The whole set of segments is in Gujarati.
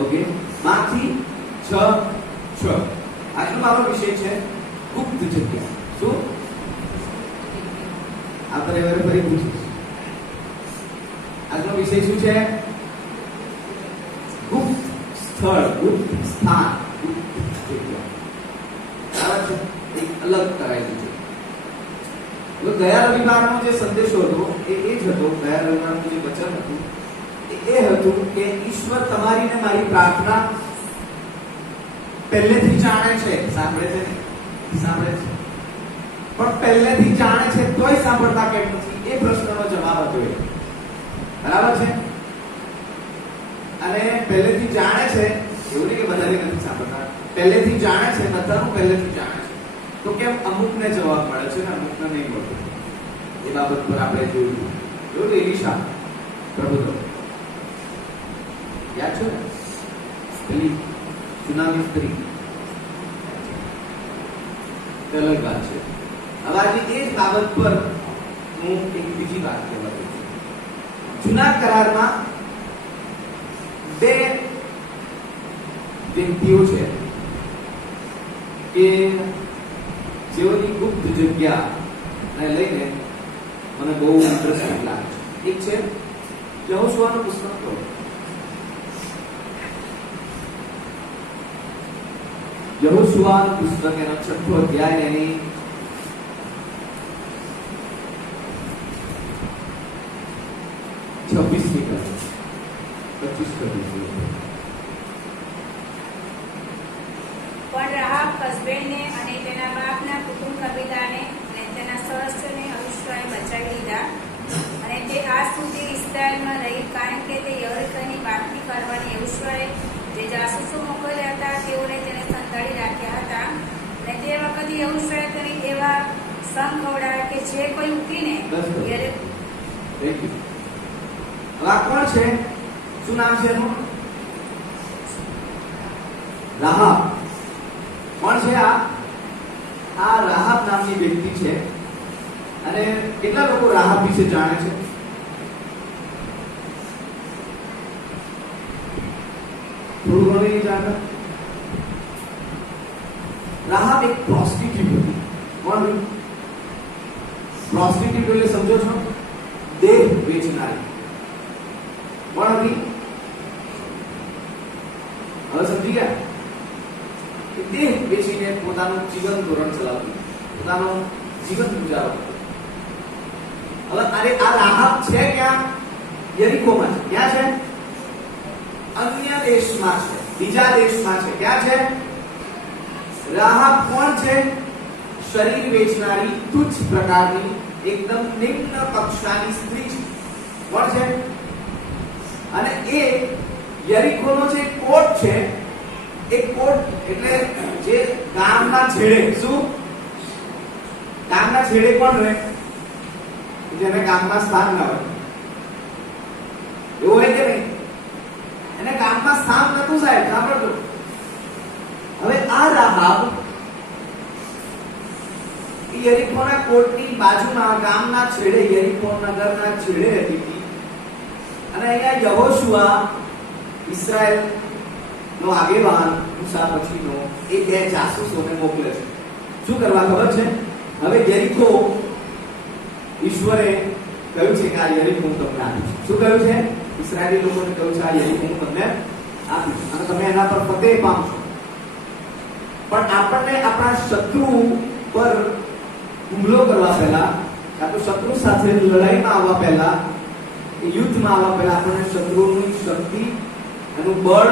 ઓકે, 5 થી 6 આજનો મારો વિષય છે ગુપ્ત જગ્યા. શું આપણે હવે ફરી પૂછીશ, આજનો વિષય શું છે? ગુપ્ત સ્થળ, ગુપ્ત સ્થાન, ગુપ્ત જગ્યા. બરાબર છે? એક અલગ કરાયેલું છે. તો ગયા રવિવારનો જે સંદેશો હતો એ જ હતો. ગયા રવિવારનું જે વચન હતું એ હતું કે ઈશ્વર તમારી ને મારી પ્રાર્થના પહેલેથી જાણે છે. સાંભળે છે ને? સાંભળે છે, પણ પહેલેથી જાણે છે તોય સાંભળતા કેમ નથી? એ પ્રશ્નનો જવાબ હતો એ. બરાબર છે? અને પહેલેથી જાણે છે એવું નહીં કે બધાને નથી સાંભળતા. પહેલેથી જાણે છે, બધાનું પહેલેથી જાણે છે, તો કેમ અમુકને જવાબ મળે છે ને અમુકને નહીં મળતો? એ બાબત પર આપણે જોયું એલિશા પ્રભુ યાદ છે ને? પેલી સુનામી સ્ત્રી. અલગ વાત છે. હવે આજે એ જ બાબત પર હું એક બીજી વાત કહેવા માંગુ છું. જૂના કરારમાં બે વ્યક્તિઓ છે કે જેઓની ગુપ્ત જગ્યા ને લઈને મને બહુ ઇન્ટરેસ્ટિંગ લાગે છે. એક છે યહોશુઆનું પુસ્તક પઢો. યહોશુઆનું પુસ્તક એનો 6થો અધ્યાય એની 26મી કલમ 25-26. પણ રાહાબ કસબેને અને તેના બાપના કુટુંબ કબીલાને અને તેના સહસ્ત્રને અવિશ્વાએ બચાવી લીધા, અને તે આજ સુધી ઇસ્રાયેલમાં રહી, કારણ કે તે યરીકોની બાતમી કરવાની યહોશુઆએ જે જાસૂસો મોકલ્યા હતા તેઓને તેને સંતાડી રાખ્યા હતા. અને તે વખતે યહોશુઆએ તેને એવા સંગ ખવડાવ્યા કે જે કોઈ ઉઠીને કોણ છે? શું નામ છે એનું? રાહાબ. કોણ છે આ? આ રાહાબ નામની વ્યક્તિ છે. અને કેટલા લોકો રાહાબ વિશે જાણે છે? થોડું ઘણું નહીં જાણતા. રાહાબ એક પ્રોસ્ટિટ્યુટ હતી. કોણ? પ્રોસ્ટિટ્યુટ એટલે સમજો છો? દેહ વેચનારી. કોણ હતી? હવે સમજી ગયા? દેહ વેચીને પોતાનું જીવન ધોરણ ચલાવતી, પોતાનું જીવન ગુજારતી. હવે અરે આ રાહાબ છે ક્યાં? યરીકોમાં છે. ક્યાં છે? અન્ય દેશમાં છે, બીજા દેશમાં છે. ક્યાં છે? રાહાબ કોણ છે? શરીર વેચનારી, તુચ્છ પ્રકારની, એકદમ નિમ્ન કક્ષાની સ્ત્રી છે. કોણ છે? અને એ યરીકોનો જે કોટ છે, એક કોટ એટલે જે ગામના છેડે, શું ગામના છેડે કોણ રહે? જેને ગામમાં સ્થાન ના હોય એવું હોય કે નહીં? એને ગામમાં સ્થાન નતું સાહેબ. સાંભળજો. હવે આ રાહાબ યરીકોના કોટની બાજુમાં ગામના છેડે, યરીકો નગરના છેડે રહેતી હતી. અને અહીંયા યહોશુઆ ઇસ્રાએલ નો આગેવાન મૂસા પછીનો એ બે જાસૂસોને મોકલે છે. શું કરવા ખબર છે? હવે યરીકો ઈશ્વરે કહ્યું છે કે આ યરીકો હું તમને આપીશ. શું કહ્યું છે? ઇસ્રાએલી લોકોને કહ્યું છે આ યરીકો હું તમને આપીશ અને તમે એના પર ફતેહ પામશો. પણ આપણને આપણા શત્રુ પર હુમલો કરવા પહેલા, કાં તો શત્રુ સાથે લડાઈમાં આવવા પહેલા, યુદ્ધમાં આવવા પહેલા આપણને શત્રુની શક્તિ, એનું બળ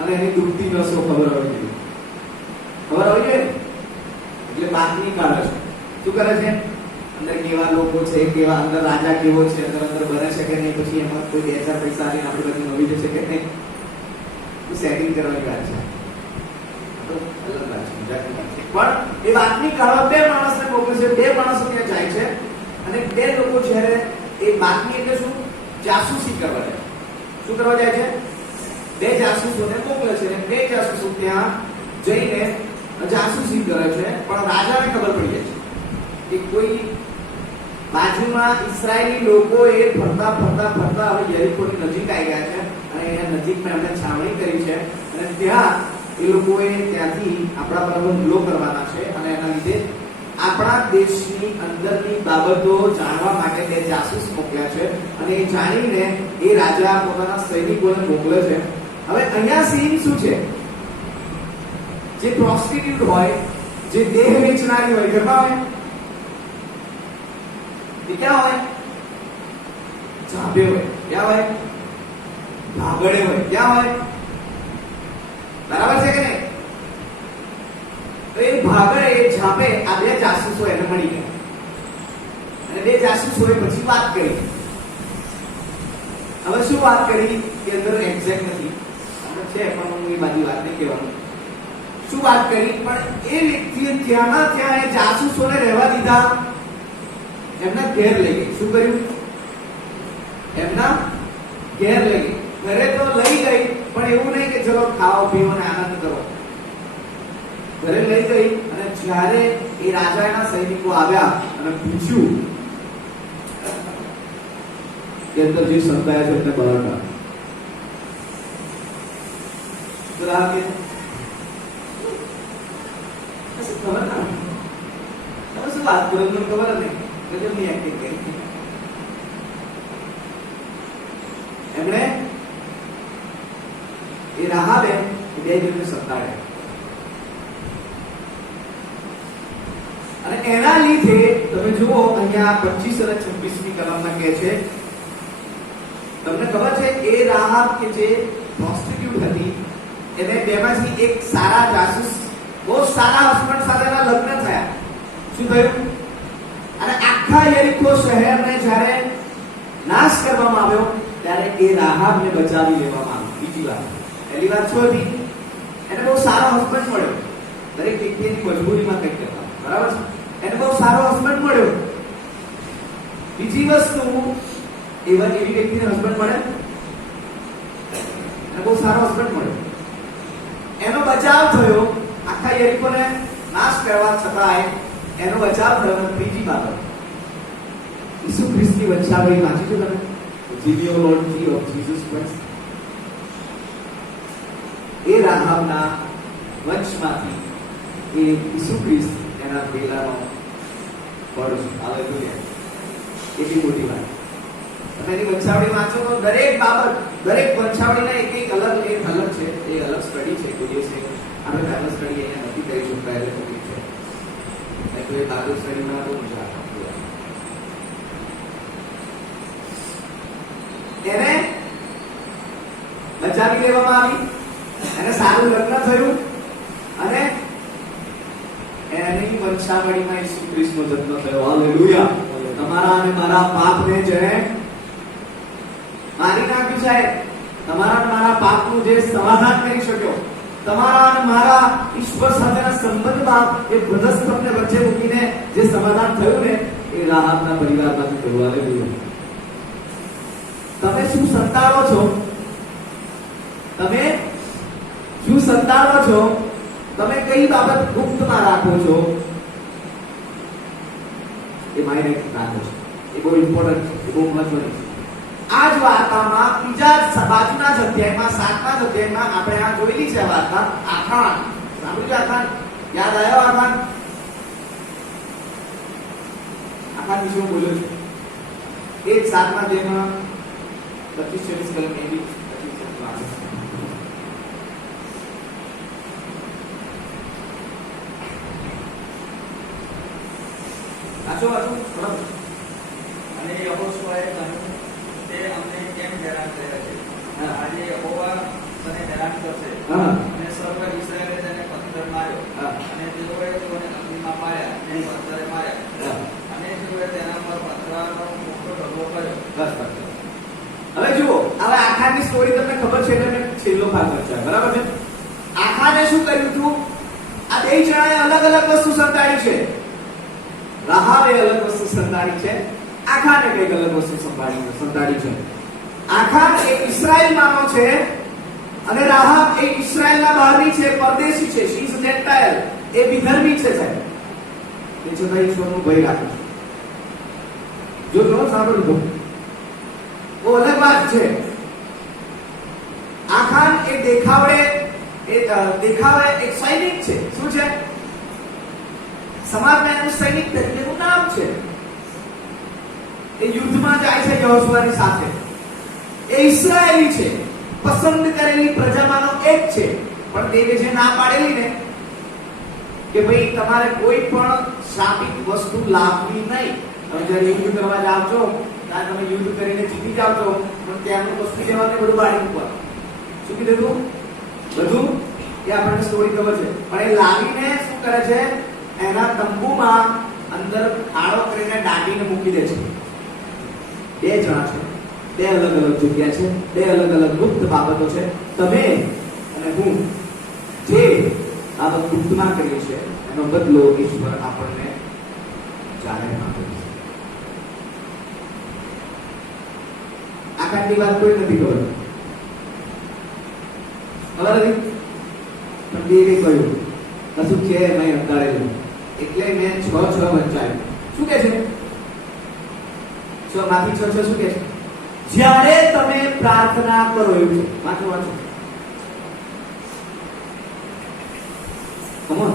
અને એની દુખતી નસો ખબર હોવી જોઈએ. ખબર હોવી જોઈએ. એટલે બાતમી કાઢે છે. શું કરે છે? અંદર કેવા લોકો છે, કેવા અંદર રાજા કેવો છે, અંદર બને છે કે નહીં, પછી એમાં કોઈ 2000 પૈસા આવીને આપણી બધી નવી જશે કે નહીં, સેટિંગ કરવાની વાત છે. તો અલગ વાત છે. પણ એ બાતમી કાઢવા બે માણસને મોકલે છે. બે માણસો ત્યાં જાય છે અને બે લોકો જ્યારે એ બાતમી એટલે શું? જાસૂસી કરવા જાય. શું કરવા જાય છે? બે જાસૂસોને મોકલે છે અને બે જાસૂસો ત્યાં જઈને જાસૂસી કરે છે. પણ રાજાને ખબર પડી જાય છે કે કોઈ બાજુમાં ઇસ્રાયેલી લોકો એ ફરતા ફરતા ફરતા હવે યરીકોની નજીક આવી ગયા છે અને એને નજીકમાં એમણે છાવણી કરી છે અને ત્યાં એ લોકોએ ત્યાંથી આપણા પર હુમલો કરવાના છે અને એના લીધે આપણા દેશની અંદરની બાબતો જાણવા માટે તે જાસૂસ મોકલ્યા છે અને એ જાણીને એ રાજા પોતાના સૈનિકોને મોકલે છે. હવે અહીંયા સીન શું છે? જે પ્રોસ્ટિટ્યુટ હોય, જે દેહ વેચનારી હોય, ઘરમાં હોય, એ ક્યાં હોય? ઝાંપે હોય. ક્યાં હોય? ભાગડે હોય. ક્યાં હોય? બરાબર છે કે નહીં? તો એ ભાગડે, એ ઝાંપે આ બે જાસૂસો એને મળી ગયા અને બે જાસૂસોએ પછી વાત કરી. હવે શું વાત કરી કે અંદર એક્ઝેક્ટ નથી છે, પણ હું એ બધી વાત નહીં કહેવાનું. શું વાત કરી? પણ એ વ્યક્તિએ ત્યાંના ત્યાં એ જાસૂસોને રહેવા દીધા, એમના ઘેર લઈ ગઈ. શું કર્યું? એમના ઘેર લઈ ગઈ. ઘરે તો લઈ ગઈ, પણ એવું નહીં કે ચલો ખાઓ પીઓ અને આનંદ કરો. ઘરે લઈ ગઈ અને જ્યારે એ રાજાના સૈનિકો આવ્યા અને પૂછ્યું કે અંદર જે સંતાયા છે એમને બહાર કાઢો. તો રાગે ખબર ના, તમે શું વાત કરો મને ખબર જ નહીં. ગજબની એક્ટિંગ કરી એમણે. એ રાહાબે બે જણને સંતાડ્યા અને એના લીધે તમે જુઓ અહીંયા 25 અને 26મી કલમમાં કહે છે, તમને ખબર છે એ રાહાબ કે જે પ્રોસ્ટિટ્યુટ હતી એને બેમાંથી એક સારા જાસૂસ, બહુ સારા હસબન્ડ સાથેના લગ્ન થયા. શું થયું? અને આખા યરીખો શહેરને જ્યારે નાશ કરવામાં આવ્યો ત્યારે એ રાહાબને બચાવી લેવામાં આવી. બીજી વાત, પહેલી વાત શું હતી? એને બહુ સારો હસબન્ડ મળ્યો. દરેક વ્યક્તિની મજબૂરીમાં કંઈક કરતા, બરાબર છે? એને બહુ સારો હસબન્ડ મળ્યો. બીજી વસ્તુ, એવી વ્યક્તિને હસબન્ડ મળે, એને બહુ સારો હસબન્ડ મળ્યો, એનો બચાવ થયો. આખા યરીખોને નાશ કરવા છતાંય એનો બચાવ થયો. ત્રીજી બાબત, ઈસુ ખ્રિસ્તની વંશાવળી વાંચી છે તમે? જીવીઓ લોર્ડ જી ઓફ જીસસ ક્રાઇસ્ટ. એ રાહાબના વંશમાંથી એ ઈસુ ખ્રિસ્ત એના પેલાનો પડ છે. હાલેલુયા. એટલી મોટી વાત. તમે એની વંશાવળી વાંચો તો દરેક બાબત, દરેક વંશાવળીના એક અલગ છે. એ અલગ સ્ટડી છે. કોઈ દિવસે આપણે બાઇબલ સ્ટડી અહીંયા નથી કરી શકતા, એટલે ટોપિક છે. તો એ બાઇબલ સ્ટડીમાં બહુ મજા આવે. એને બચાવી લેવામાં આવી, એને સારું લગ્ન થયું અને એની વંશાવળીમાં ઈસુ ખ્રિસ્તનો જન્મ થયો. હાલેલુયા. તમારા અને મારા પાપને જેને મારી નાખ્યું છે, તમારા અને મારા પાપનું જે સમાધાન કરી શક્યો, તમારા અને મારા ઈશ્વર સાથેના સંબંધમાં એ ધ્વજસ્તંભને વચ્ચે મૂકીને જે સમાધાન થયું ને, એ રાહાબના પરિવારમાંથી થયું. હાલેલુયા. તમે શું સંતાડો છો? તમે શું સંતાડો છો? તમે કઈ બાબત ગુપ્તમાં રાખો છો? એ માયને રાખો છો. એ બહુ ઇમ્પોર્ટન્ટ છે, એ બહુ મહત્વની છે. આ જ વાર્તામાં બીજા બાજુના જ અધ્યાયમાં 7મા અધ્યાયમાં આપણે આ જોયેલી છે વાર્તા. આખાન સાંભળ્યું? આખાન યાદ આવ્યો? આખાન વિશે હું બોલ્યો છું. એ જ 7મા અધ્યાયમાં 25-26 કલમ એવી 25 બરાબર. અને યહોશુઆએ કહ્યું, તે અમને કેમ હેરાન કર્યા છે? આજે યહોવા તને હેરાન કરશે. અને સર્વ ઇસ્રાએલે તેને પથ્થર માર્યો, અને તેઓએ તેઓને અગ્નિમાં પાડ્યા અને પથ્થરે માર્યા, અને તેઓએ તેના પર પથરાનો મોટો ઢગલો કર્યો. હવે જુઓ, હવે આખાની સ્ટોરી તમને ખબર છે એટલે મેં છેલ્લો ભાગ વાંચ્યો, બરાબર છે? આખાને શું કર્યું હતું? આ બે જણાએ અલગ અલગ વસ્તુ સંતાડી છે. રાહાબે અલગ વસ્તુ સંતાડી છે, આખાને કઈક અલગ વસ્તુ સંતાડી છે. આખાન એ ઇસ્રાએલમાંનો છે અને રાહાબ એ ઇસ્રાએલના બહારની છે, પરદેશી છે. શી ઇઝ જેન્ટાઇલ, એ વિધર્મી છે સાહેબ. એ છતાં ઈશ્વરનો ભય રાખે છે. જો સાંભળો, બહુ અલગ વાત છે. એ દેખાવે એક સૈનિક છે. શું છે? સમાજમાં એનું સૈનિક તરીકેનું નામ છે. એ યુદ્ધમાં જાય છે યહોશુઆની સાથે. એ ઇસ્રાયેલી છે, પસંદ કરેલી પ્રજામાંનો એક છે. પણ દેવે જે ના પાડેલી ને કે ભાઈ તમારે કોઈ પણ શાપિત વસ્તુ લાવવી નહીં. તમે જ્યારે યુદ્ધ કરવા જાવ છો ત્યારે તમે યુદ્ધ કરીને જીતી જાવ છો, પણ ત્યાંનું વસ્તુ લેવાનું બધું બાળી મૂકવાનું. શું કીધું? બધું એ આપણને સ્ટોરી ખબર છે. પણ એ લાવીને શું કરે છે? એના તંબુમાં અંદર ખાડો કરીને દાટીને મૂકી દે છે. બે જણા છે, બે અલગ અલગ જગ્યા છે, બે અલગ અલગ ગુપ્ત બાબતો છે. તમે અને હું જે બાબત ગુપ્તમાં કરીએ છીએ એનો બદલો ઈશ્વર આપણને જાહેરમાં આપે છે. આકારની વાત કોઈ નથી ખબર, ખબર હતી પણ દેવે કહ્યું કશું છે મેં અંધારેલું એટલે મેં 6 વંચાયું. શું કે છે? 6 માંથી 6 શું કે છે? જ્યારે તમે પ્રાર્થના કરો એવું છે. વાંચો વાંચો. Come on.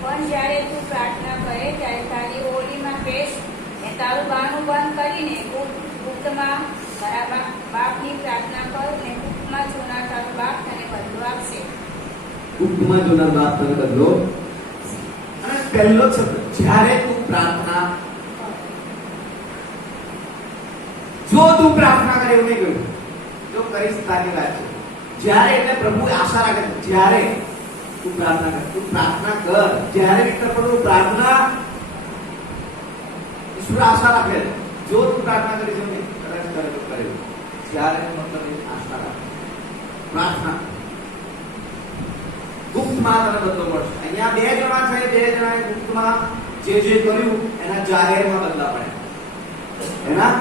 પણ જ્યારે તું પ્રાર્થના કરે ત્યારે તારી ઓરડીમાં બેસ ને તારું બારણું બંધ કરીને ગુપ્તમાં તારા બાપની પ્રાર્થના કર ને ગુપ્તમાં જોનાર તારો બાપ તને બદલો આપશે. ગુપ્તમાં જોનાર બાપ તને બદલો. અને પહેલો શબ્દ જ્યારે તું પ્રાર્થના, જો તું પ્રાર્થના કરે એવું નહીં કહ્યું. જો કરીશ તારી વાત છે. જ્યારે એટલે પ્રભુ આશા રાખે છે જ્યારે તું પ્રાર્થના કર. તું પ્રાર્થના કર જ્યારે તું પ્રાર્થના ઈશ્વર આશા રાખે છે. જો તું પ્રાર્થના કરી છે નહીં કદાચ કરે તો કરે. જ્યારે મતલબ આશા રાખે પ્રાર્થના ગુપ્તમાં તને બદલો મળશે. અહીંયા બે જણા છે, બે જણાએ ગુપ્તમાં જે કર્યું એના જાહેરમાં બદલા પડે. એના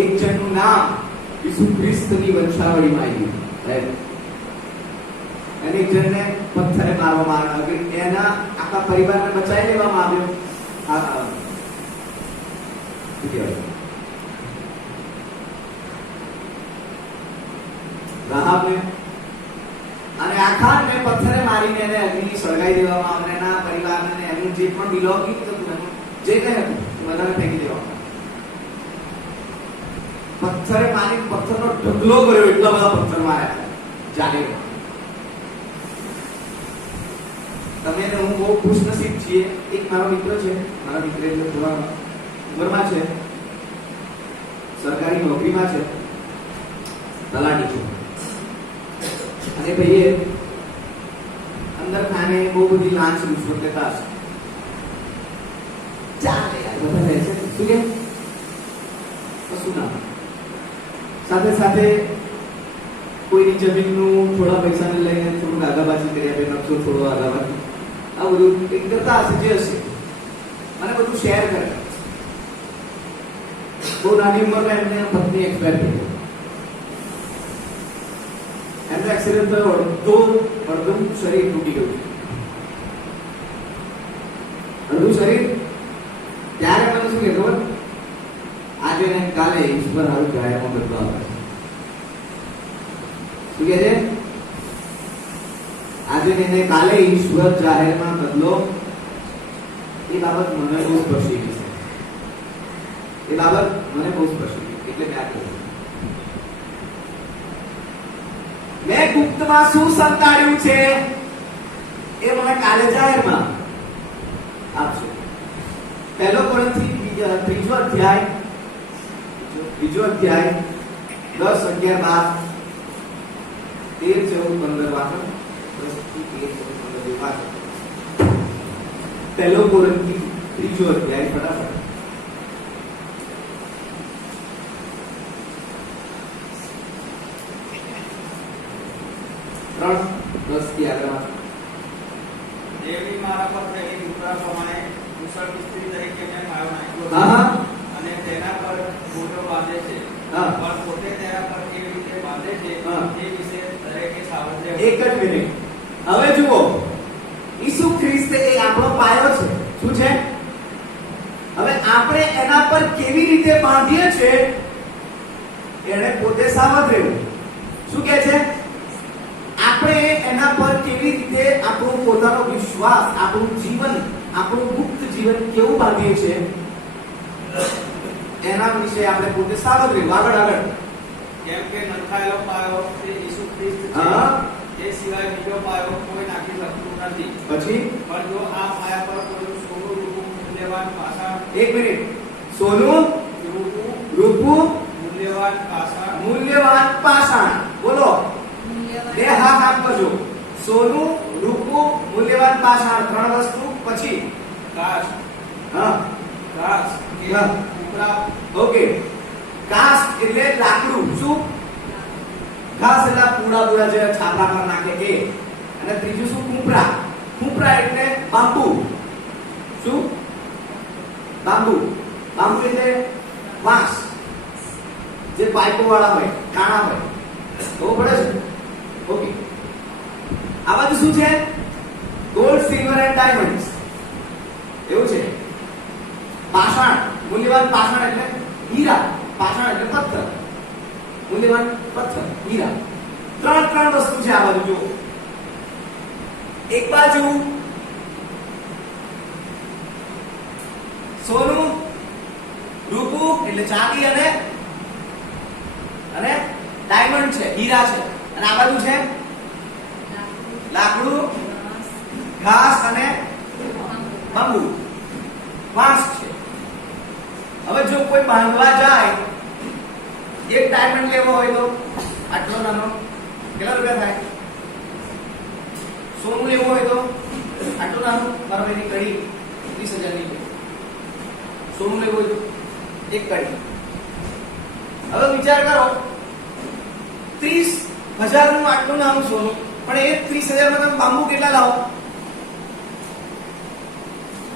એક જણનું નામ ઈસુ ખ્રિસ્તની વંશાવળીમાં આવ્યું. અને એક જણને પથ્થરે મારવામાં આવ્યો. એના આખા પરિવારને બચાવી લેવામાં આવ્યો. રાહાબને અને આખાને પથ્થરે મારીને એને અગ્નિની સળગાઈ દેવામાં આવે. એના પરિવારને એનું જે પણ બિલોંગિંગ હતું જે કંઈ હતું બધાને ફેંકી દેવામાં. પથ્થરે મારી પથ્થરનો ઢગલો કર્યો. એટલા બધા પથ્થર માર્યા જાને. તમે ને હું બહુ ખુશનસીબ છીએ. એક મારો મિત્ર છે, મારા મિત્ર એટલે થોડા ઉંમરમાં છે, સરકારી નોકરીમાં છે, તલાટી છે. અને ભાઈએ અંદર ખાને બહુ બધી લાંચ રૂશ્વત લેતા હશે. ચાલે યાર બધા રહે છે. શું કે કશું ના. સાથે સાથે કોઈની જમીનનું થોડા પૈસાને લઈને થોડુંક આગાબાજી કરી આપે, નકશો થોડો આગાબાજી, આ બધું કંઈક કરતા હશે. જે હશે અને બધું શેર કરે. બહુ નાની ઉંમરમાં એમને પત્ની એક્સપાયર થઈ ગઈ. એમનો એક્સિડન્ટ થયો. અડધું શરીર તૂટી ગયું. અડધું શરીર. ત્યારે મને શું કે ખબર? આજે ને કાલે ઈશ્વર હારું જાહેરમાં બદલાવ આપે. શું કે છે? આજે ને કાલે ઈશ્વર જાહેરમાં બદલો. એ બાબત મને બહુ સ્પર્શી ગઈ છે. એ બાબત મને બહુ સ્પર્શી ગઈ એટલે મેં આ કહ્યું. મેં ગુપ્તમાં શું સંતાડ્યું છે એ મને કાલે જાહેરમાં આપશે. પહેલો કોરિન્થી ત્રીજો અધ્યાય 10, 11, 12, 13, 14, 15 વાંચો. 10 થી 13, 14, 15 વાંચો. પહેલો કોરિન્થી ત્રીજો અધ્યાય ફટાફટ. દેવની મારા પર થયેલી ઉપરા પ્રમાણે કુશળ સ્ત્રી તરીકે મેં મારો નાખ્યો અને તેના પર મોટો બાંધે છે. પણ પોતે તેના પર કેવી રીતે બાંધે છે તે વિશે દરેકે સાવધ રહેવું. એક જ મિનિટ. હવે જુઓ, ઈસુ ખ્રિસ્ત એ આપણો પાયો છે. શું છે? હવે આપણે એના પર કેવી રીતે બાંધીએ છીએ એને પોતે સાવધ રહેવું. શું કહે છે? આપણે એના પર કેવી રીતે આપણો પોતાનો વિશ્વાસ, આપણું જીવન, આપણું ગુપ્ત જીવન કેવું બાંધીએ છે એના વિશે આપણે પોતે સાવધ રહેવું. આગળ કેમ કે નંખાયેલો પાયો તે ઈસુ ખ્રિસ્ત છે. હા. તે સિવાય બીજો પાયો કોઈ નાખી શકતું નથી. પછી પણ જો આ પાયા પર કોઈ સોનું રૂપું મૂલ્યવાન પાષાણ, એક મિનિટ, સોનું રૂપું મૂલ્યવાન પાષાણ, બોલો બે હાથ આમ કરજો. સોનું રૂપું મૂલ્યવાન પાષાણ, ત્રણ વસ્તુ. પછી કાચ, હા ઘાસ કે હા. કૂતરા, ઓકે. કાસ્ટ એટલે લાકડું. શું? ઘાસ એટલે પૂડા જે છાપરા પર નાખે એ. અને ત્રીજું શું? કૂપરા. કૂપરા એટલે બાંબુ. શું? બાંબુ. બાંબુ એટલે વાંસ, જે પાઇપો વાળા હોય, કાણા હોય. ખબર પડે છે? ઓકે. આ બધું શું છે? Gold, silver and diamonds. એવું છે. પાષાણ, મૂલ્યવાન પાષાણ એટલે હીરા. પાષાણ એટલે પથ્થર. મૂલ્યવાન પથ્થર, હીરા. ત્રણ વસ્તુ છે આ બાજુ. જો એક બાજુ સોનું રૂપું એટલે ચાંદી અને ડાયમંડ છે, હીરા છે. અને આ બાજુ છે લાકડું, ઘાસ અને બાંબુ, વાંસ છે. હવે જો કોઈ બાંધવા જાય, એક ડાયમંડ લેવો હોય તો આટલો નાનો કેટલા રૂપિયા થાય? સોનું લેવું હોય તો આટલું નાનું, મારા ભાઈની કડી 30,000 ની. સોનું લેવું હોય તો એક કડી. હવે વિચાર કરો, 30,000 નું આટલું નાનું સોનું, પણ એ 30,000 માં તમે બાંબુ કેટલા લાવો?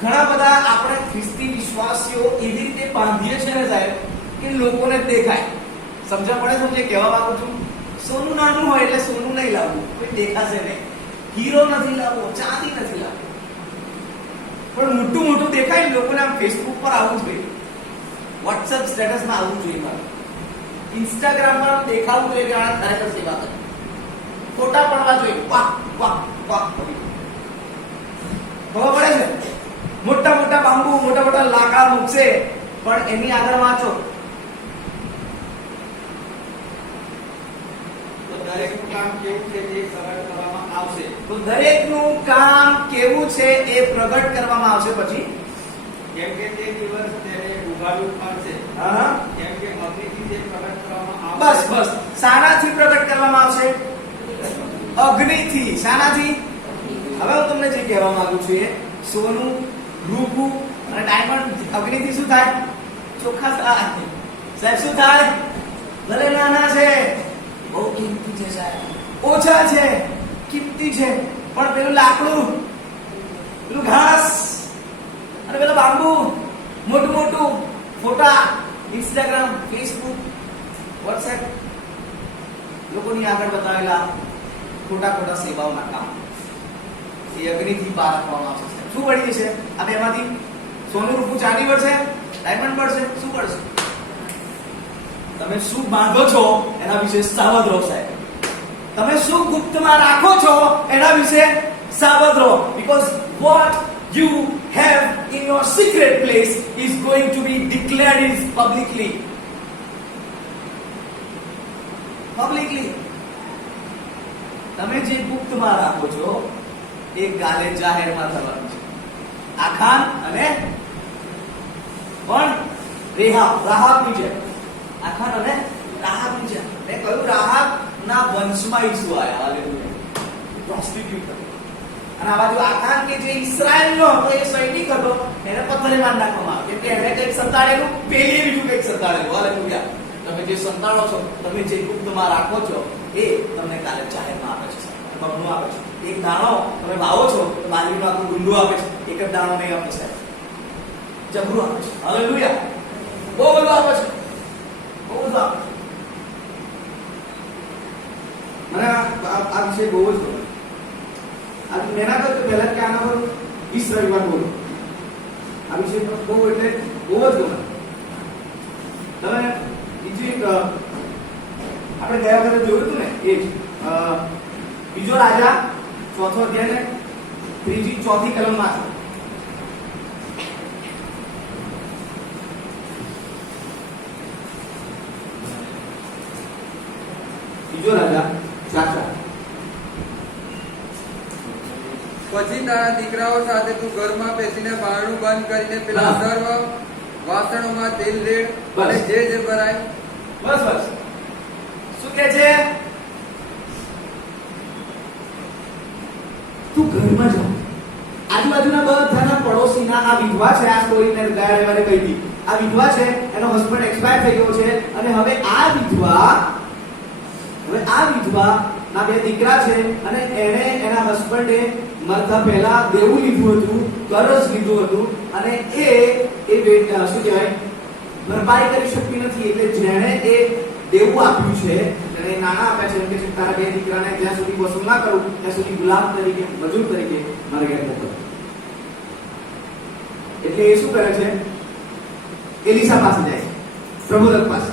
ઘણા બધા આપણે ખ્રિસ્તી વિશ્વાસીઓ એવી રીતે બાંધીએ છે ને સાહેબ કે લોકોને દેખાય. સમજણ પડે? સમજે કહેવા માંગુ છું? સોનું નાનું હોય એટલે સોનું નહીં લાવવું, કોઈ દેખાશે નહીં. હીરો નથી લાવવો, ચાંદી નથી લાવવો, પણ મોટું દેખાય લોકોને. આમ ફેસબુક પર આવવું જોઈએ, વોટ્સએપ સ્ટેટસમાં આવવું જોઈએ, મારે ઇન્સ્ટાગ્રામ પર દેખાવું જોઈએ કે આ ખરેખર સેવા કરે. ફોટા પડવા જોઈએ, વાહ વાહ વાહ. ખબર પડે છે? મોટા બાંબુ, મોટા લાકડા મૂકશે, પણ એની આગળ વાંચો દરેકનું કામ કેવું છે તે પ્રગટ કરવામાં આવશે. તો દરેકનું કામ કેવું છે એ પ્રગટ કરવામાં આવશે. પછી કેમ કે તે દિવસ તેને ઉઘાડવું પડશે. હા, કેમ કે અગ્નિથી તે પ્રગટ કરવામાં આવશે. બસ. શાનાથી પ્રગટ કરવામાં આવશે? અગ્નિથી. શાનાથી? હવે હું તમને જે કહેવા માંગુ છું એ સોનું, રૂપું અને ડાયમંડ અગ્નિથી શું થાય? ચોખ્ખા થાય. સાહેબ શું થાય? ભલે નાના છે, બહુ કિંમતી છે સાહેબ, ઓછા છે, કિંમતી છે, પણ પેલું લાકડું, પેલું ઘાસ અને પેલું બાંબુ, મોટું ફોટા, ઇન્સ્ટાગ્રામ, ફેસબુક, વોટ્સએપ, લોકોની આગળ બતાવેલા ખોટા સેવાઓના કામ એ અગ્નિથી પાર આપવામાં આવશે. શું પડી જશે આ બેમાંથી? સોનું, રૂપું, ચાંદી પડશે? ડાયમંડ પડશે? શું પડશે? તમે શું બાંધો છો એના વિશે સાવધ રહો સાહેબ. તમે શું ગુપ્તમાં રાખો છો એના વિશે સાવધ રહો. Because what you have in your secret place is going to be declared publicly. તમે જે ગુપ્તમાં રાખો છો એ ગાલે જાહેરમાં થવાનું છે. આખાન અને પણ રાહાબની જેમ. આખાન અને રાહાબની જેમ. મેં કહ્યું રાહાબના વંશમાં ઈસુ આવ્યા. હાલેલુયા. પ્રોસ્ટિટ્યુટ. અને આ બાજુ આખાન કે જે ઇઝરાયલનો હતો, એ સૈનિક હતો, એને પથ્થરે મારી નાખવામાં આવ્યો. કેમ કે એને કંઈક સંતાડેલું, પેલી બીજું કંઈક સંતાડેલું. હાલેલુયા. તમે જે સંતાડો છો, તમે જે ગુપ્તમાં રાખો છો એ તમને કાલે જાહેરમાં આપે છે. બમણું આપે છે. એક દાણો તમે વાવો છો તો બાજરીનું આખું ગુંડું આપે છે. એક જ દાણો નહીં આપે સાહેબ, જબરું આપે છે. હાલેલુયા. બહુ બધું આપે છે, બહુ બધું આપે છે. મને આ વિષય બહુ જ ગમે. આ મહેનત તો પહેલા કે આના પર 20 રવિવાર બોલો. આ વિષય બહુ એટલે બહુ જ ગમે. તમે બીજું એક આપણે ગયા વખતે જોયું હતું ને એ જ બીજો રાજા ચોથો અધ્યાય ને ત્રીજી ચોથી કલમમાં છે. બીજો રાજા 4:4. પછી તારા દીકરાઓ સાથે તું ઘરમાં બેસીને બારણું બંધ કરીને પેલા હા. સર્વ વાસણોમાં તેલ રેડ બસ. અને જે ભરાય બસ બસ શું કે છે તું ઘરમાં જા. આજુબાજુના બધાના પડોશીના આ વિધવા છે, આ સ્ટોરી મેં ગયા રવિવારે કહી હતી. આ વિધવા છે, એનો હસબન્ડ એક્સપાયર થઈ ગયો છે અને હવે આ વિધવા ના બે દીકરા છે અને એને એના હસબન્ડે મરતા પહેલા દેવું લીધું હતું, કરજ લીધું હતું અને એ શું કહેવાય ભરપાઈ કરી શકતી નથી. એટલે જેણે એ દેવું આપ્યું છે જેણે નાના આપ્યા છે એમ કે તારા બે દીકરાને જ્યાં સુધી વસૂલ ના કરું ત્યાં સુધી ગુલામ તરીકે, મજૂર તરીકે મારે ઘેર મોકલ. એટલે એ શું કરે છે, એલિસા પાસે જાય છે, પ્રભુદત્ત પાસે.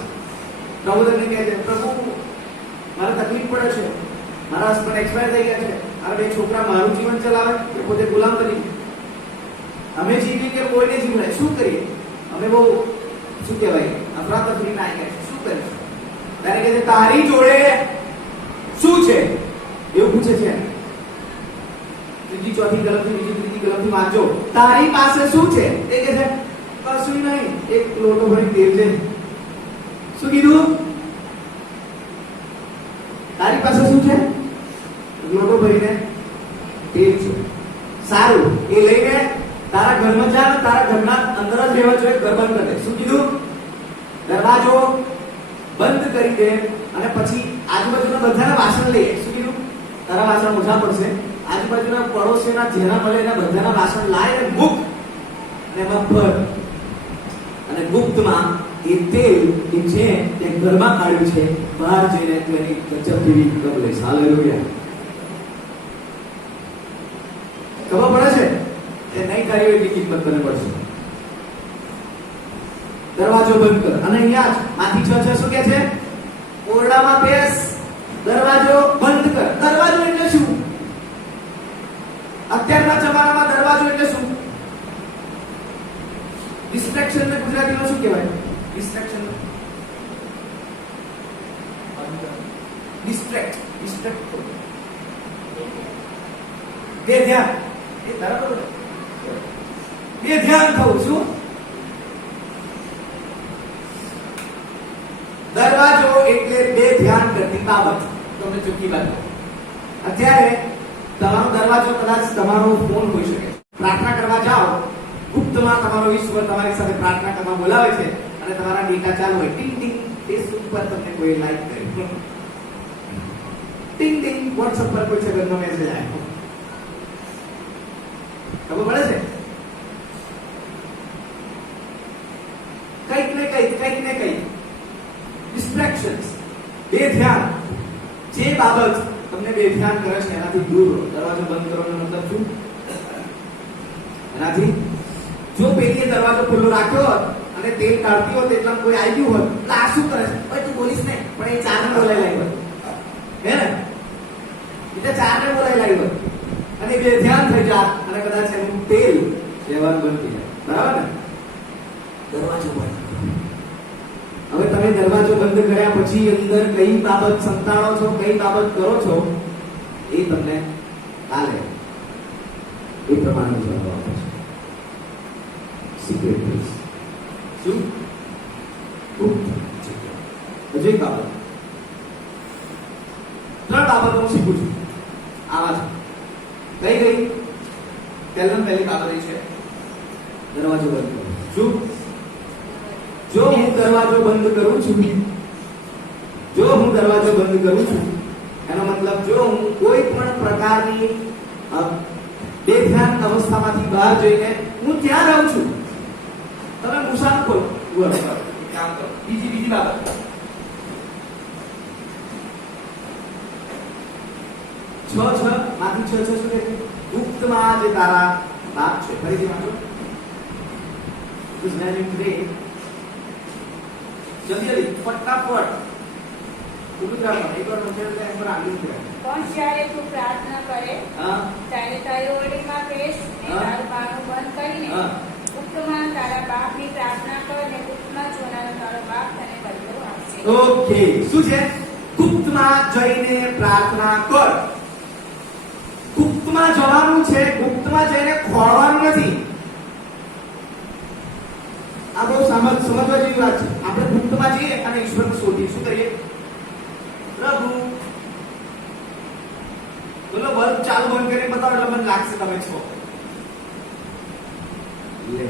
પ્રભુદત્તને કહે છે, પ્રભુ મારે તકલીફ પડે છે, મારા હસબન્ડ એક્સપાયર થઈ ગયા છે, મારા બે છોકરા મારું જીવન ચલાવે કે પોતે ગુલામ તરીકે, અમે જીવીએ કે કોઈને જીવડાય, શું કરીએ? અમે બહુ શું કહેવાય અફરાતફરી ના ગયા છે, શું કરીએ? ત્યારે કહે છે તારી જોડે શું છે એવું પૂછે છે. ત્રીજી ચોથી કલમથી બીજી ત્રીજી કલમથી વાંચો. તારી પાસે શું છે? એ કહે છે કશું નહીં, એક લોટો ભરી તેલ છે. શું કીધું? તારી પાસે શું છે? લોટો ભરીને તેલ છે. સારું, એ લઈને તારા ઘરમાં જા, તારા ઘરના અંદર જ રહેવા જોઈએ, ઘર બંધ કરી દે. શું કીધું? દરવાજો બંધ કરી દે અને પછી આજુબાજુના બધાના વાસણ લઈ. શું કીધું? તારા વાસણ ઓછા પડશે, આજુબાજુના પડોશીના જેના મળે એના બધાના વાસણ લાય અને મૂક અને એમાં ભર. અને ગુપ્તમાં એ તેલ કે જે તે ઘરમાં કાઢ્યું છે બહાર જઈને તું એની ગજબ જેવી કબ લઈશ. હાલેલુયા. ખબર પડે છે એ નહીં કરી એટલી કિંમત તને પડશે. દરવાજો બંધ કર. અને અહીંયા જ માંથી 6:6 શું કે છે? ઓરડામાં બેસ, દરવાજો બંધ કર. દરવાજો એટલે શું? અત્યારના જમાનામાં દરવાજો એટલે શું? ડિસ્ટ્રેક્શન ને ગુજરાતીમાં શું કહેવાય? ડિસ્ટ્રેક્શન ડિસ્ટ્રેક્ટ બે ધ્યાન એ બરાબર બે ધ્યાન થવું. શું? દરવાજો એટલે બે ધ્યાન કરતી બાબત. તમને ચૂકી વાત. અત્યારે તમારો દરવાજો કદાચ તમારો ફોન હોઈ શકે. પ્રાર્થના કરવા જાઓ, ગુપ્તમાં તમારો ઈશ્વર તમારી સાથે પ્રાર્થના કરવા બોલાવે છે અને તમારા ડેટા ચાલુ હોય. ટિંગ ટિંગ ફેસબુક પર તમને કોઈ લાઈક કરી, ટિંગ ટિંગ WhatsApp પર કોઈ સગનનો મેસેજ આવ્યો. ખબર પડે છે? કંઈક ને કંઈક ડિસ્ટ્રેક્શન્સ, બે ધ્યાન. જે બાબત તમને બે ધ્યાન કરે છે એનાથી દૂર રહો. દરવાજો બંધ કરવાનો મતલબ શું? એનાથી જો પેલીએ દરવાજો ખુલ્લો રાખ્યો હોત અને તેલ કાઢતી હોત એટલા કોઈ આવી ગયું હોત એટલે આ શું કરે છે? ભાઈ તું બોલીશ નહીં, પણ એ ચારને બોલાઈ લાવી હોત, હે ને? એટલે ચારને બોલાઈ લાવી હોત અને બે ધ્યાન થઈ જાત અને કદાચ એનું તેલ સેવન બંધ થઈ જાય. બરાબર ને? દરવાજો બંધ. હવે તમે દરવાજો બંધ કર્યા પછી અંદર કઈ બાબત સંતાડો છો, કઈ બાબત કરો છો, એ તમને કાલે એ પ્રમાણે જવાબ આપે છે. Secret place. શું? ગુપ્ત જગ્યા. હજુ એક બાબત, 3 બાબતો હું શીખું છું. આવા છે. કઈ પહેલી બાબત એ છે દરવાજો બંધ કરો. શું? જો હું દરવાજો બંધ કરું છું એનો મતલબ જો હું કોઈ પણ પ્રકારની બેધ્યાન અવસ્થામાંથી બહાર જઈને હું ત્યાં રહું છું, તમે મુસાફર કામ કરો. બીજી બાબત, 6:6 માંથી 6:6 શું કહે છે? ગુપ્તમાં જે તારા બાપ છે. ફરીથી વાંચો. જલ્દી ફટાફટ. થોડું જ રાખવાનું. એકવાર મંદિર એટલે એમ પર આગળ જ રહેવાનું. પણ જ્યારે તું પ્રાર્થના કરે હા ત્યારે તારી ઓરડીમાં બેસ ને હા. તારું બારણું બંધ કરીને હા. ગુપ્તમાં તારા બાપની પ્રાર્થના કર ને ગુપ્તમાં જોનારો તારો બાપ તને બદલો આપશે. ઓકે, શું છે? ગુપ્તમાં જઈને પ્રાર્થના કર. ગુપ્તમાં જવાનું છે, ગુપ્તમાં જઈને ખોળવાનું નથી. આ બહુ સમજવા જેવી વાત છે. આપણે ગુપ્તમાં જઈએ અને ઈશ્વરને શોધીએ. શું કરીએ? પ્રભુ બોલો, બલ્બ ચાલુ બંધ કરીને બતાવો એટલે મને લાગશે તમે છો. લે,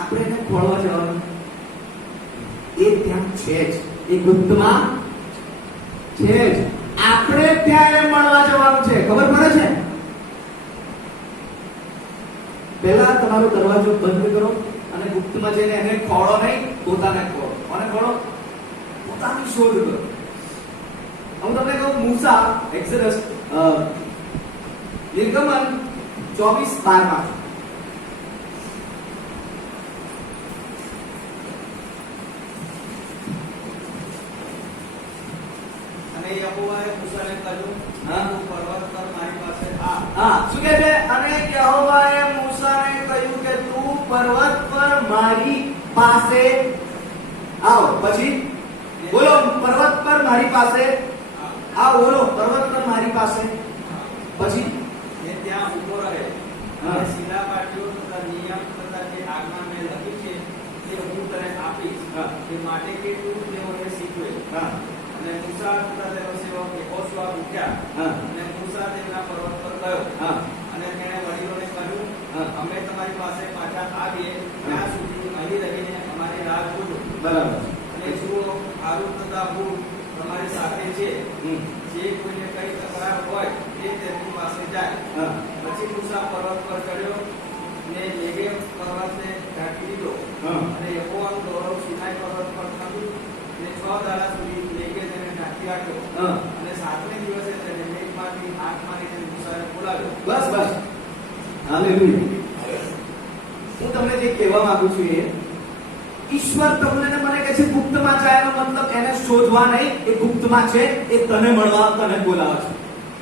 આપણે એને ખોળવા જવાનું એ ત્યાં છે જ, એ ગુપ્તમાં છે જ. આપણે ત્યાં એને મળવા જવાનું છે. ખબર પડે છે? પહેલા તમારો દરવાજો બંધ કરો અને ગુપ્તમાં જઈને એને ખોળો નહીં, પોતાને ખોળો. અને ખોળો, પોતાની શોધ કરો. હું તમને કહું, મૂસા એક્સોડસ નિર્ગમન 24:12 અને યહોવાએ મૂસાને કહ્યું, હા. તું પર્વત પર મારી પાસે આ. હા, શું કહે છે? અને યહોવાએ મૂસાને કહ્યું કે તું પર્વત પર મારી પાસે આવ. પછી બોલો, પર્વત પર મારી પાસે આવ. બોલો, પર્વત પર મારી પાસે. પછી ને ત્યાં ઊભો રહે હા. અને સીધા પાટીઓ તથા નિયમ તથા જે આજ્ઞા મેં લખી છે તે હું તને આપીશ. હા. તે માટે કે તું તેઓને શીખવે. હા અને મૂસા તથા તેનો સેવક યહોશુઆ ઉઠ્યા હા અને મૂસા તેમના પર્વત પર ગયો. હા અને તેણે વડીલોને કહ્યું, હા. અમે તમારી પાસે પાછા આવીએ ત્યાં સુધી અહીં રહીને અમારી રાહ જોજો. બરાબર. અને જુઓ, હારૂન તથા હું તમારી સાથે છે. હમ. જે કોઈને કઈ તકરાર હોય તે તેમની પાસે જાય. હા પછી મૂસા પર્વત પર ચડ્યો ને નેગેવ પર્વતને ઢાંકી દીધો. હા. અને યહોવાનું ગૌરવ સિનાઈ પર્વત પર થયું ને 6 દાડા સુધી નેગે તેને ઢાંકી રાખ્યો. હા. અને 7મે દિવસે તેને મેઘમાંથી હાથ મારીને મૂસાને બોલાવ્યો. બસ બસ. હાલેલુયા. હું તમને જે કહેવા માંગુ છું એ ઈશ્વર તમને ને મને કહે છે ગુપ્તમાં જાય એનો મતલબ એને શોધવા નહીં, એ ગુપ્તમાં છે, એ તને મળવા, તને બોલાવે છે.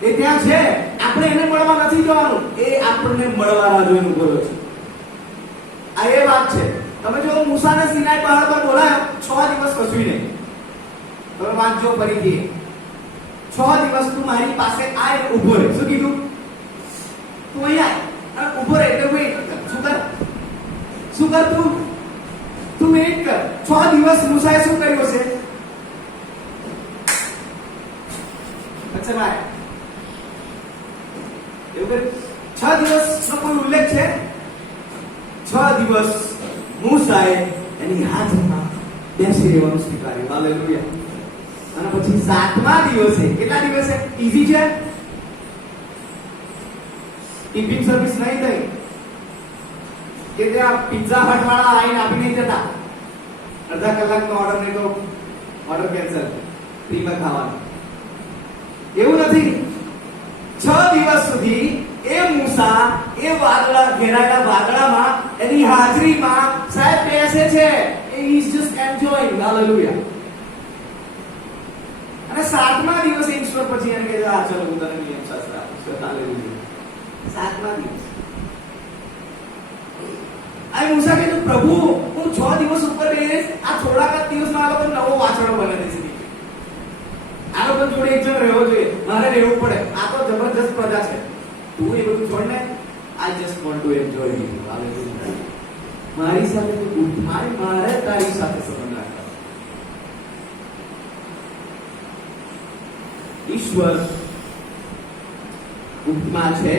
એ ત્યાં છે, આપણે એને મળવા નથી જવાનું, એ આપણને મળવા રાહ જોઈને ઉભો રહ્યો છે. આ એ વાત છે. તમે જો મૂસાને સિનાઈ પહાડ પર બોલાયો, 6 દિવસ કશું નહીં. તમે વાંચજો ફરીથી. 6 દિવસ તું મારી પાસે આય, ઉભો રહે. શું કીધું? તું અહીંયા આય અને ઉભો રહે. એટલે વેઇટ કર. શું કર? શું કર તું? તું વેઇટ કર. 6 દિવસ મૂસાએ શું કર્યું હશે? અચ્છા ભાઈ, એવું કે 6 દિવસનો કોઈ ઉલ્લેખ છે? 6 દિવસ મૂસાએ એની હાજરીમાં બેસી રહેવાનું સ્વીકાર્યું. હાલેલુયા. અને પછી 7મા દિવસે, કેટલા દિવસે? ઈઝી છે. ટિફિન સર્વિસ નહીં થઈ કે ત્યાં પિઝા હટ વાળા આવીને આપી નહીં જતા, અડધા કલાકનો ઓર્ડર નહીં તો ઓર્ડર કેન્સલ, ફ્રીમાં ખાવાનું. એવું નથી. 6 દિવસ સુધી એ મૂસા એ વાદળા, ઘેરાયેલા વાદળામાં એની હાજરીમાં સાહેબ બેસે છે. he is just enjoying. Hallelujah. અને 7મા દિવસે ઈશ્વર પછી એને કહે છે, આ ચલો હું તને નિયમ શાસ્ત્ર આપું છું. હાલેલુયા. 7મા દિવસ આ મૂસા કહે, પ્રભુ હું 6 દિવસ ઉપર રહીશ, આ થોડાક જ દિવસમાં આ લોકો નવો વાછરડો બને છે. આ લોકો જોડે એક જણ રહેવો જોઈએ, મારે રહેવું પડે. આ તો જબરદસ્ત પ્રજા છે. તું એ બધું છોડ ને. I just want to enjoy you. Hallelujah. મારી સાથે તું મારે તારી સાથે સંબંધ રાખવાનો. ઈશ્વર ગુપ્તમાં છે,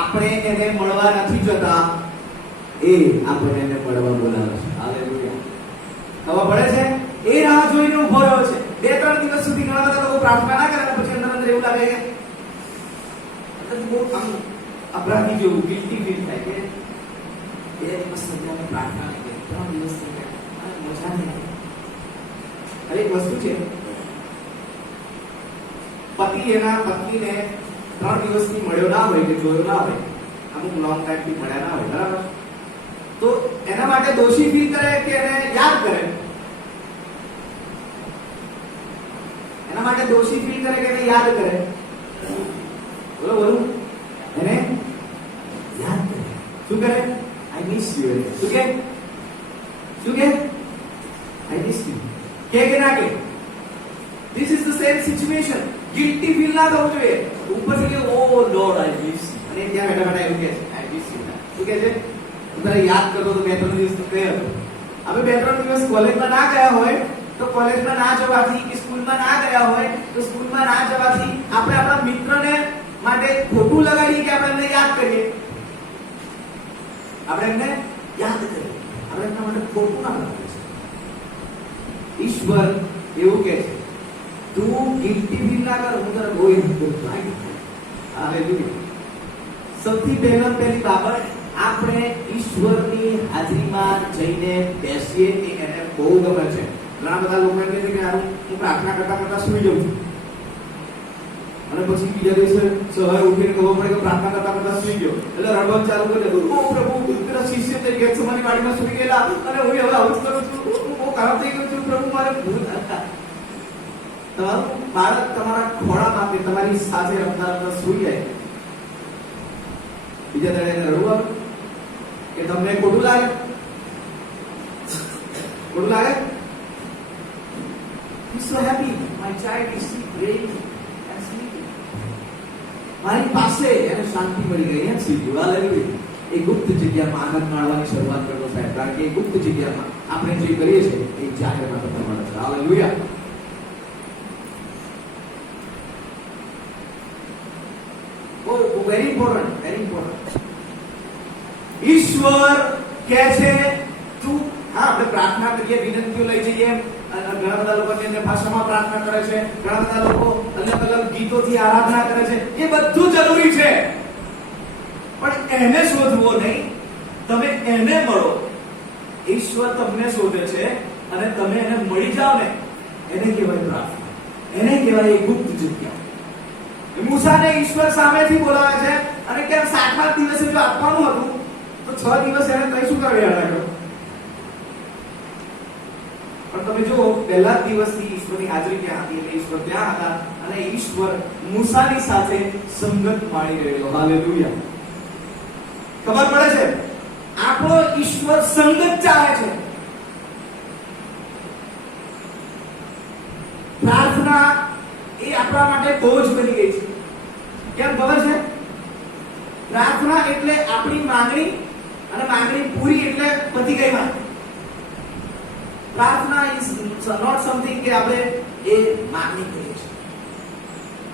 આપણે એને મળવા નથી જતા, એ આપણે એને મળવા બોલાવે છે. હાલેલુયા. ખબર પડે છે? એ રાહ જોઈને ઉભો રહ્યો છે. 2-3 દિવસ સુધી ઘણા બધા લોકો પ્રાર્થના ના કરે અને પછી અંદર અંદર એવું લાગે કે બહુ આમ અપરાધી જેવું ગિલ્ટી ફીલ થાય કે 2 દિવસ સુધી અમે પ્રાર્થના નહીં કરી, 3 દિવસ થઈ ગયા, મજા નહીં આવી. હવે એક વસ્તુ છે, પતિ એના પત્નીને 3 દિવસથી મળ્યો ના હોય કે જોયો ના હોય, અમુક લોંગ ટાઈમથી મળ્યા ના હોય, બરાબર? તો એના માટે દોષી ફીલ કરે કે એને યાદ કરે? પોતાને દોષી ફીલ કરે કે એને યાદ કરે? બોલો બોલો, એને યાદ કરે. શું કરે? I miss you. શું કે? શું કે? I miss you. કે ના કે? This is the same situation. Guilty feel ના થવું જોઈએ. ઉપરથી કે ઓ લોર્ડ આઈ મિસ યુ, અને ત્યાં બેઠા બેઠા એવું કહે છે આઈ મિસ યુ. શું કહે છે? તમે યાદ કરો તો 2-3 દિવસ તો કહે હતો. હવે 2-3 દિવસ કોલેજમાં ના ગયા હોય તો કોલેજમાં ના જવાથી, કે સ્કૂલમાં ના ગયા હોય તો સ્કૂલમાં ના જવાથી આપણે આપણા મિત્રને માટે ખોટું લગાડીએ કે આપણે એમને યાદ કરીએ? આપણે એમને યાદ કરીએ, આપણે એમના માટે ખોટું ના લગાડીએ. ઈશ્વર એવું કહે છે, તું ગિલ્ટી ફીલ ના કર, હું તને બહુ યાદ કરું. હાલેલુયા. સૌથી પહેલી બાબત, આપણે ઈશ્વરની હાજરીમાં જઈને બેસીએ એ એને બહુ ગમે છે. ઘણા બધા લોકો એમ કહે છે કે હું પ્રાર્થના કરતા કરતા સૂઈ જાઉં છું, અને પછી બીજા દિવસે સવારે ઉઠીને ખબર પડે કે પ્રાર્થના કરતા કરતા સૂઈ ગયો, એટલે રડવાનું ચાલુ કરી દીધું. ઓ પ્રભુ, પેલા શિષ્ય તરીકે ગેથસેમાની વાડીમાં સૂઈ ગયેલા અને હું હવે આવું જ કરું છું, હું બહુ ખરાબ થઈ ગયો છું, પ્રભુ મારે ભૂલ હતા. તમારું બાળક તમારા ખોળામાં કે તમારી સાથે રમતા રમતા સૂઈ જાય, બીજા દાડે એને રડવું આવે કે તમને ખોટું લાગે? ખોટું લાગે? He's so happy. My child is praying and sleeping. મારી પાસે એને શાંતિ મળી ગઈ. એમ સીધું હાલેલુયા. એ ગુપ્ત જગ્યામાં આનંદ માણવાની શરૂઆત કરતો સાહેબ, કારણ કે એ ગુપ્ત જગ્યામાં આપણે જે કરીએ છીએ એ જાહેરમાં થતા મળે છે. Hallelujah. Very important, very important. ઈશ્વર કહે છે તું, હા, આપણે પ્રાર્થના કરીએ, વિનંતીઓ લઈ જઈએ, ઘણા બધા લોકો અન્ય ભાષામાં પ્રાર્થના કરે છે, ઘણા બધા લોકો અલગ અલગ ગીતોથી આરાધના કરે છે, એ બધું જરૂરી છે, પણ એને શોધવો નહીં, તમે એને મળો. ઈશ્વર તમને શોધે છે અને તમે એને મળી જાઓ ને, એને કહેવાય પ્રાર્થના, એને કહેવાય ગુપ્ત જગ્યા. મૂસાને ઈશ્વર સામેથી બોલાવે છે, અને કેમ 7મા દિવસે જો આપવાનું હતું તો 6 દિવસ એને કઈ શું કરવા યાદ રાખ્યો? પણ તમે જો પહેલા દિવસથી ઈશ્વરની હાજરી ત્યાં હતી, એટલે ઈશ્વર ત્યાં હતા અને ઈશ્વર મૂસાની સાથે સંગત માણી રહ્યો. હાલેલુયા. ખબર પડે છે, આપણો ઈશ્વર સંગત ચાહે છે. પ્રાર્થના એ આપણા માટે બોજ બની ગઈ છે. કેમ ખબર છે? પ્રાર્થના એટલે આપણી માંગણી, અને માંગણી પૂરી એટલે પતી ગઈ વાત. પ્રાર્થના ઇઝ નોટ સમથિંગ કે આપણે એ માંગણી કરીએ છીએ.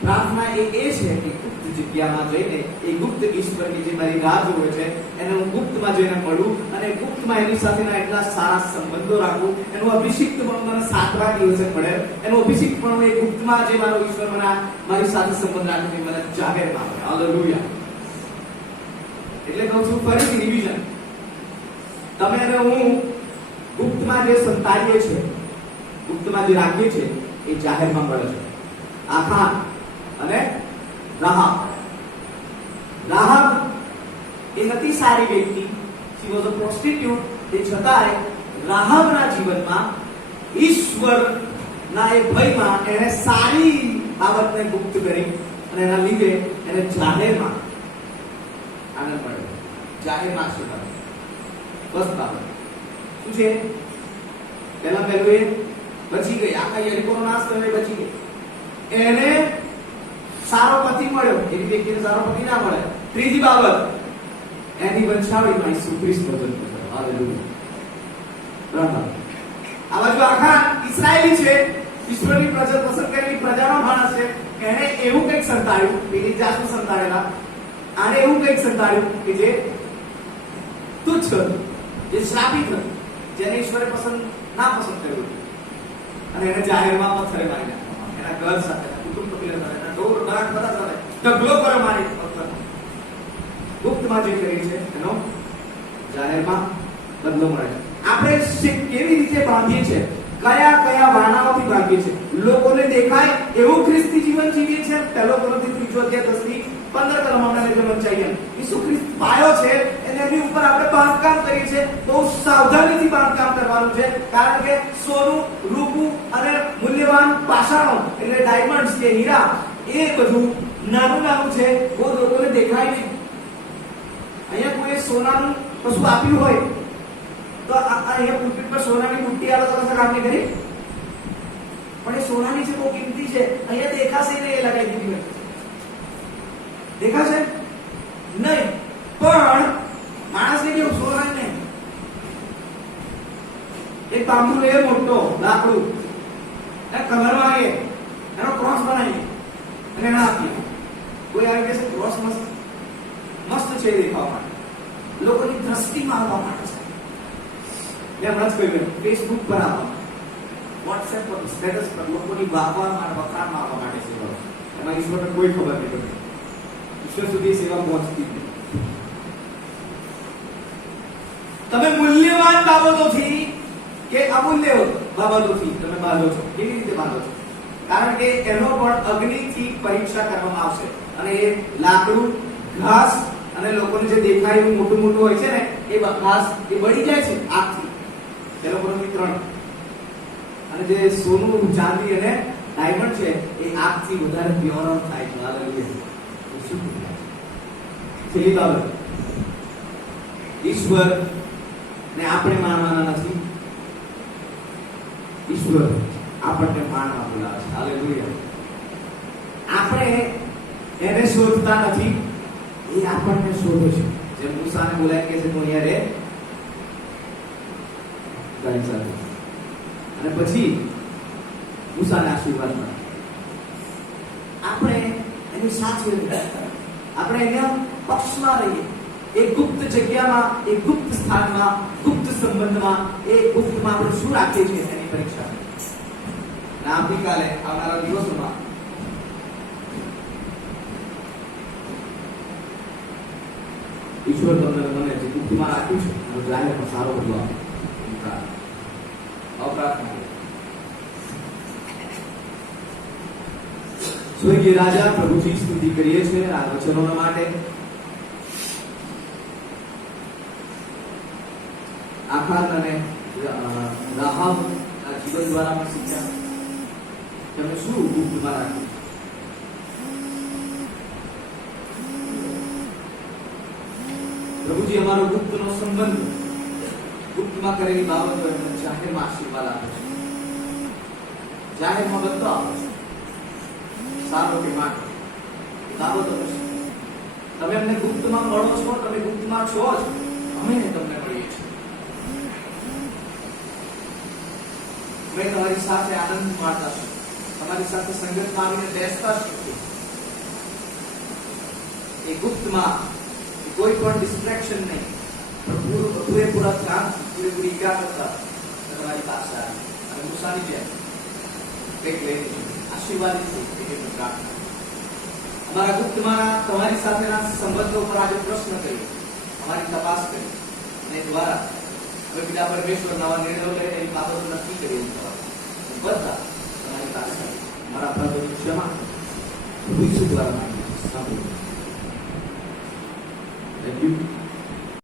પ્રાર્થના એ છે કે ગુપ્ત જગ્યામાં જઈને એ ગુપ્ત ઈશ્વરની જે મારી રાહ જોવે છે એને હું ગુપ્તમાં જઈને મળું, અને ગુપ્તમાં એની સાથેના એટલા સારા સંબંધો રાખું. એનું અભિષિક્ત પણ મને 7મા દિવસે મળે. એનું અભિષિક્ત પણ એ ગુપ્તમાં જે મારો ઈશ્વર મારી સાથે સંબંધ રાખે મને જાહેરમાં મળે. હાલેલુયા. એટલે કહું છું ફરીથી રિવિઝન, તમે અને હું ગુપ્તમાં જે સંતાડીએ છે, ગુપ્તમાં જે રાખીએ છે એ જાહેરમાં મળે છે. આખાન અને રાહાબ. રાહાબ એ નથી સારી વ્યક્તિ, શી વોઝ અ પ્રોસ્ટિટ્યુટ. એ છતાંય રાહાબના જીવનમાં ઈશ્વરના એ ભયમાં એને સારી બાબતને ગુપ્ત કરી, અને એના લીધે એને જાહેરમાં આનંદ મળ્યો, જાહેરમાં આશીર્વાદ. બસ બાબત શું છે? પહેલું એ બચી ગઈ, આખા યરીકોનો નાશ થયો, એ બચી ગઈ. એને સારો પતિ મળ્યો, એવી વ્યક્તિને સારો પતિ ના મળે. ત્રીજી બાબત, એની વંશાવળીમાં ઈસુ ખ્રિસ્તનો જન્મ થયો. હાલેલુયા. આ બાજુ આખા ઇસ્રાયેલી છે, ઈશ્વરની પ્રજા, પસંદ કરેલી પ્રજાનો માણસ છે. એને એવું કંઈક સંતાડ્યું, પેલી જાતનું સંતાડેલા, આને એવું કંઈક સંતાડ્યું કે જે તુચ્છ, જે શ્રાપિત, જેને ઈશ્વરે ના પસંદ કર્યું, અને એને જાહેરમાં પથ્થરે મારી નાખ્યા. એના ઘર સાથે, કુટુંબ સાથે, એના ઢોર ઢાક બધા સાથે ઢગલો કરે મારી પથ્થર. ગુપ્તમાં જે કરી છે એનો જાહેરમાં બદલો મળે છે. આપણે કેવી રીતે બાંધીએ છીએ, કયા કયા વાનાઓથી બાંધીએ છીએ, લોકોને દેખાય એવું ખ્રિસ્તી જીવન જીવીએ છીએ. પહેલો કોરિન્થી 3:10-15 કલમ આપણે વંચાઈએ. ઈસુ ખ્રિસ્ત પાયો છે, અને એની ઉપર આપણે બાંધકામ કરીએ છીએ. બહુ સાવધાનીથી બાંધકામ કરવાનું છે, કારણ કે સોનું, રૂપું અને મૂલ્યવાન મૂલ્યવાન પાષાણો એટલે ડાયમંડ્સ કે હીરા એ બધું નાનું નાનું છે, બહુ લોકોને દેખાય નહીં. અહીંયા કોઈ સોનાનું કશું આપ્યું હોય તો અહીંયા પુલપિટ પર સોનાની બુટ્ટી આવે તો કશું કામ નહીં કરી, પણ એ સોનાની છે, બહુ કિંમતી છે. અહીંયા દેખાશે નહીં, એ લગાવી દીધી હોય. દેખાશે નહીં, પણ માણસને કેવું સોનાની નહીં. એક બાંબુ લે મોટો લાકડું અને કલર માંગે, એનો ક્રોસ બનાવીએ અને એને આપીએ. કોઈ આવી કહેશે ક્રોસ મસ્ત મસ્ત છે દેખાવા માટે, લોકોની દ્રષ્ટિમાં આવવા માટે છે. મેં હમણાં જ કહ્યું, ફેસબુક પર આવવા, વોટ્સએપ પર, સ્ટેટસ પર, લોકોની વાહવામાં વખાણમાં આવવા માટે સેવા. એમાં ઈશ્વરને કોઈ ખબર નહીં પડતી, ઈશ્વર સુધી સેવા પહોંચતી નથી. તમે મૂલ્યવાન બાબતોથી કે અમૂલ્ય બાબતોથી તમે બાંધો છો. કેવી રીતે બાંધો છો? કારણ કે એનો પણ અગ્નિથી પરીક્ષા કરવામાં આવશે, અને એ લાકડું, ઘાસ અને લોકોને જે દેખાય એવું મોટું મોટું હોય છે ને, એ ઘાસ એ બળી જાય છે આગથી. એ લોકોનું વિતરણ. અને જે સોનું, ચાંદી અને ડાયમંડ છે એ આગથી વધારે પ્યોર થાય છે. હાલેલુયા. શું છેલ્લી બાબત, ઈશ્વર ને આપણે માનવાના નથી, ઈશ્વર આપણને માનવા બોલાવે છે. હાલેલુયા. આપણે એને શોધતા નથી, એ આપણને શોધે છે. જેમ મૂસાને બોલાય કે છે તું અહીંયા રે તારી સાથે, અને પછી મૂસાને આશીર્વાદ મળે. આપણે એની સાથે રહીએ, આપણે એના પક્ષમાં રહીએ. એ ગુપ્ત જગ્યામાં, એ ગુપ્ત સ્થાનમાં, ગુપ્ત સંબંધમાં, એ ગુપ્તમાં આપણે શું રાખીએ છીએ એની પરીક્ષા. અને આવતીકાલે આવનારા દિવસોમાં ઈશ્વર તમને મને જે ગુપ્તમાં રાખ્યું છે એનો જાહેર પણ સારો બધો પ્રાર્થના. સ્વર્ગીય રાજા પ્રભુજી સ્તુતિ કરીએ છીએ આ વચનોના માટે. આખાર અને રાહબ આ જીવન દ્વારા પણ શીખ્યા તમે શું ગુપ્તમાં રાખ્યું. પ્રભુજી અમારો ગુપ્તનો સંબંધ, ગુપ્તમાં કરેલી બાબતો એમને જાહેરમાં આશીર્વાદ આપે છે, જાહેરમાં બધો આપે છે, સારો કે માટે બાબતો છે. તમે અમને ગુપ્તમાં મળો છો, તમે ગુપ્તમાં છો જ, અમે તમને મળીએ છીએ. અમે તમારી સાથે આનંદ માણતા છીએ, તમારી સાથે સંગતમાં આવીને બેસતા છીએ. એ ગુપ્તમાં કોઈ પણ ડિસ્ટ્રેક્શન નહીં, પૂરેપૂરા ધ્યાન, પૂરેપૂરી એકાગ્રતા તમારી પાસે આવી. અને મૂસાની જેમ કંઈક લઈને આશીર્વાદિત થઈ પ્રાર્થના. અમારા ગુપ્તમાં તમારી સાથેના સંબંધો પર આજે પ્રશ્ન કર્યો, અમારી તપાસ કરી, અને દ્વારા હવે પિતા પરમેશ્વર નવા નિર્ણયો લઈને એની બાબતો નક્કી કરી બધા તમારી પાસે મારા અપરાધોની ક્ષમા દ્વારા માંગીએ છીએ.